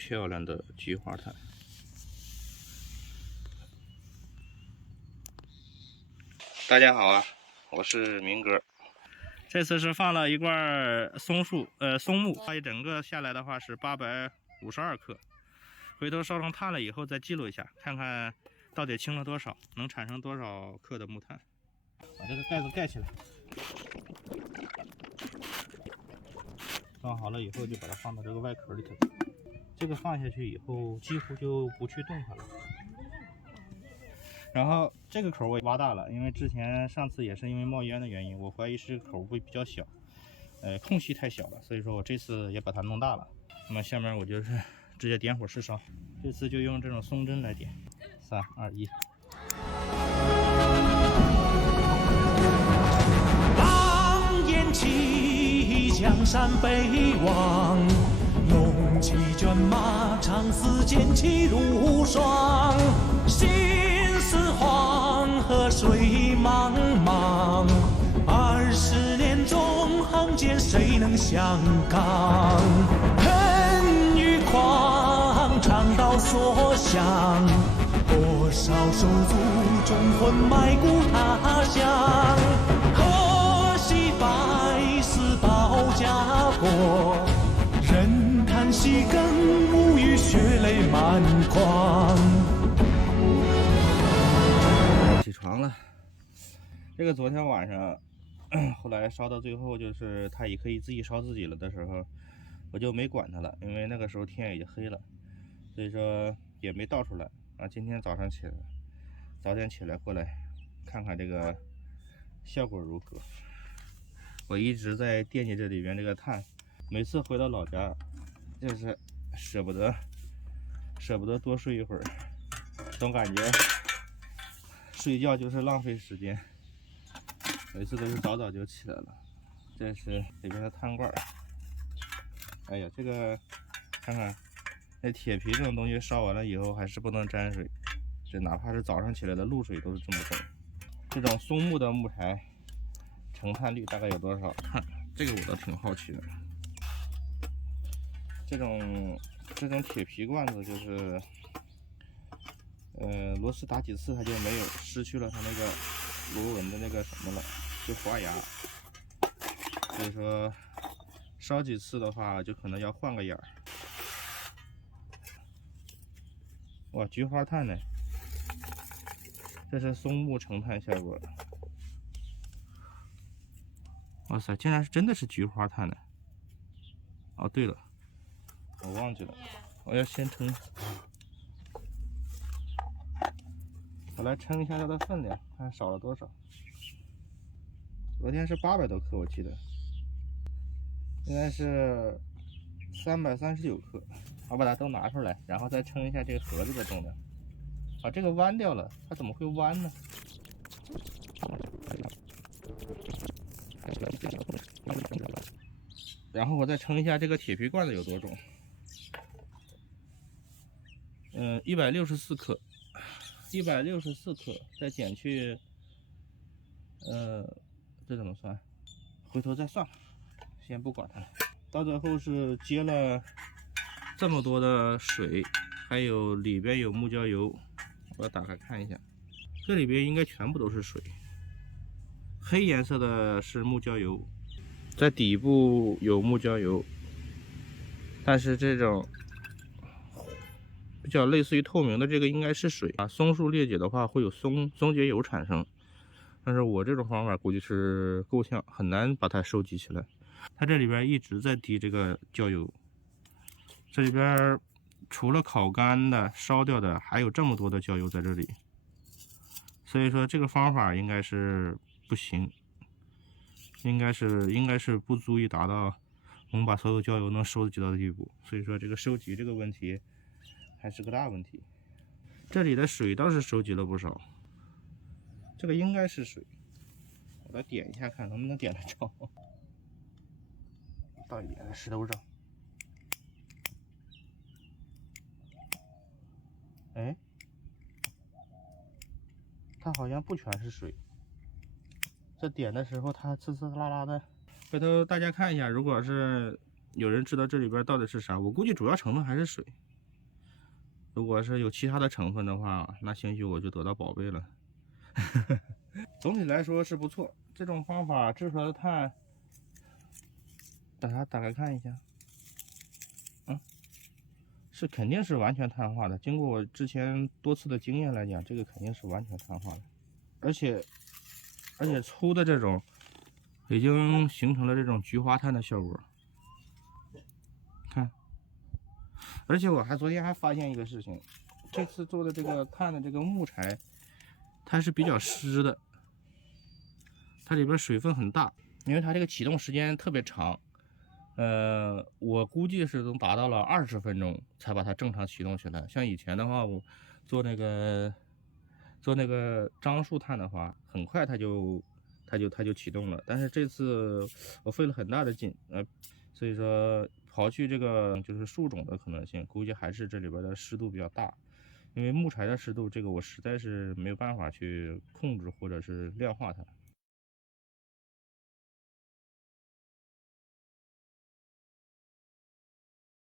漂亮的菊花炭。大家好啊，我是明哥。这次是放了一罐松木，它一整个下来的话是852克。回头烧成炭了以后再记录一下，看看到底清了多少，能产生多少克的木炭。把这个盖子盖起来，装好了以后就把它放到这个外壳里头。这个放下去以后几乎就不去动它了。然后这个口我也挖大了，因为上次也是因为冒烟的原因，我怀疑是口会比较小，空隙太小了，所以说我这次也把它弄大了。那么下面我就是直接点火试烧，这次就用这种松针来点。3、2、1。狼烟起，江山北望，龙骑卷马，长嘶剑气如霜。心似黄河水茫茫，20年纵横间，谁能相抗？恨与狂，肠道所向，多少手足忠魂埋骨他乡。可惜百死保家国，任叹息更无语，血泪满眶。起床了，这个昨天晚上后来烧到最后，就是它也可以自己烧自己了的时候，我就没管它了，因为那个时候天已经黑了，所以说也没倒出来啊。今天早上早点起来过来看看这个效果如何。我一直在惦记这里边这个炭，每次回到老家就是舍不得多睡一会儿，总感觉睡觉就是浪费时间，每次都是早就起来了。这是里边的炭罐，哎呀，这个看看那铁皮这种东西烧完了以后还是不能沾水，这哪怕是早上起来的露水都是这么重。这种松木的木材成炭率大概有多少？看这个我倒挺好奇的。这种铁皮罐子就是螺丝打几次它就没有，失去了它那个螺纹的那个什么了，就滑牙。所以说烧几次的话就可能要换个眼儿。哇，菊花炭呢？这是松木成炭效果。哇塞，竟然是真的是菊花炭呢！哦，对了，我忘记了，我要先称。我来称一下它的分量，看少了多少。昨天是800多克，我记得，应该是339克。我把它都拿出来，然后再称一下这个盒子的重量。啊，这个弯掉了，它怎么会弯呢？然后我再称一下这个铁皮罐子有多重。164克，164克，再减去，这怎么算？回头再算吧，先不管它了。到最后是接了这么多的水，还有里边有木胶油，我打开看一下，这里边应该全部都是水。黑颜色的是木胶油，在底部有木胶油，但是这种比较类似于透明的这个应该是水啊。松树裂解的话会有松节油产生，但是我这种方法估计是够呛，很难把它收集起来。它这里边一直在滴这个焦油，这里边除了烤干的、烧掉的，还有这么多的焦油在这里，所以说这个方法应该是不行，应该是不足以达到我们把所有焦油能收集到的地步。所以说这个收集这个问题还是个大问题。这里的水倒是收集了不少，这个应该是水，我来点一下看能不能点得着。倒一点在石头上，哎，它好像不全是水，这点的时候它呲呲啦啦的。回头大家看一下，如果是有人知道这里边到底是啥？我估计主要成分还是水。如果是有其他的成分的话，那兴许我就得到宝贝了。总体来说是不错，这种方法制出来的碳，打开看一下，是肯定是完全碳化的。经过我之前多次的经验来讲，这个肯定是完全碳化的，而且粗的这种已经形成了这种菊花炭的效果。看，而且我昨天还发现一个事情，这次做的这个炭的这个木材，它是比较湿的，它里边水分很大，因为它这个启动时间特别长。我估计是能达到了20分钟才把它正常启动起来。像以前的话，我做那个樟树炭的话，很快它就启动了。但是这次我费了很大的劲，所以说刨去这个就是树种的可能性，估计还是这里边的湿度比较大。因为木材的湿度，这个我实在是没有办法去控制或者是量化它。